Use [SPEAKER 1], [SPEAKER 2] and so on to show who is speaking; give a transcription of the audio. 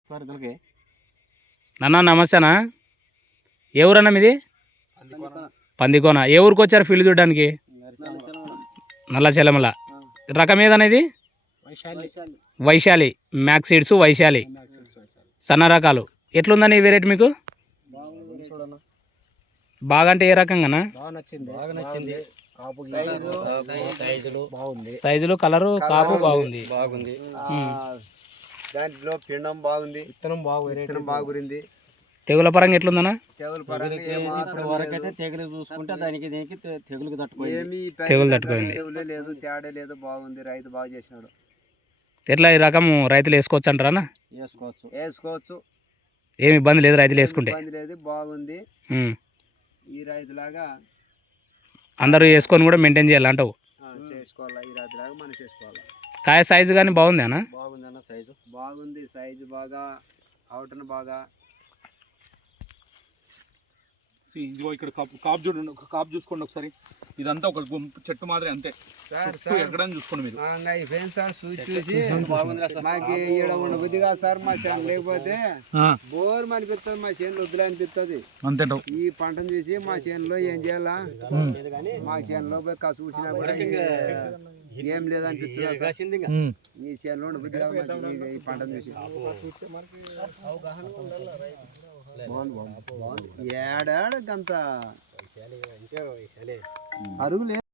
[SPEAKER 1] నాన్న నమస్తేనా? ఏ ఊరన్నా మీది? పందికోన. ఏ ఊరికి వచ్చారు ఫీల్డ్ చూడడానికి? నల్ల చెలమల. రకం ఏదనేది? వైశాలి. మ్యాక్స్ సీడ్స్ వైశాలి సన్న రకాలు. ఎట్లుందని ఈ వెరైటీ మీకు? బాగా అంటే ఏ రకంగానా? సైజులు కలరు కాపు బాగుంది.
[SPEAKER 2] దాంట్లో పిండం బాగుంది, విత్తనం బాగుంది.
[SPEAKER 1] తెగుల పరంగా ఎట్లుందనా?
[SPEAKER 2] తెగులు చూసుకుంటే దానికి దీనికి తెగులు తట్టుకోయింది.
[SPEAKER 1] తెగులు తట్టుకోయింది.
[SPEAKER 2] లేదు, తేడా లేదు, బాగుంది. రైతు బాగా చేసినాడు.
[SPEAKER 1] ఎట్లా ఈ రకం రైతులు వేసుకోవచ్చు అంటారా?
[SPEAKER 2] వేసుకోవచ్చు.
[SPEAKER 1] ఏమి ఇబ్బంది లేదు రైతులు వేసుకుంటే?
[SPEAKER 2] లేదు, బాగుంది. ఈ రైతులాగా
[SPEAKER 1] అందరూ వేసుకొని కూడా మెయింటైన్ చేయాలంటావు?
[SPEAKER 2] చేసుకోవాలా, ఈ రైతులాగా మనం చేసుకోవాలా.
[SPEAKER 1] కాయ సైజు కానీ బాగుంది అన్న?
[SPEAKER 2] బాగుంది. సైజు బాగా, అవుటను బాగా.
[SPEAKER 3] ఇదిగో ఇక్కడ కాపు చూడండి, ఒక కాపు చూసుకోండి ఒకసారి. ఇదంతా ఒక చెట్టు మాదిరి అంతే. ఎక్కడని చూసుకోండి మీరు.
[SPEAKER 2] సార్ చూసి మాకు ఈడ ఉన్న బుద్ధిగా సార్ మా చేను లేకపోతే బోర్ అనిపిస్తుంది, మా చేనులో వద్దులే అనిపిస్తుంది.
[SPEAKER 3] అంతే.
[SPEAKER 2] ఈ పంటను చూసి మా చేనులో ఏం చేయాలా, మా చేనులో పోయి కసు చూసినా కూడా ఏం లేదనిపిస్తుంది. ఈ చేనులో ఉన్న బుద్ధిగా ఈ పంటను చూసి ఏడాడంత అరుగులే.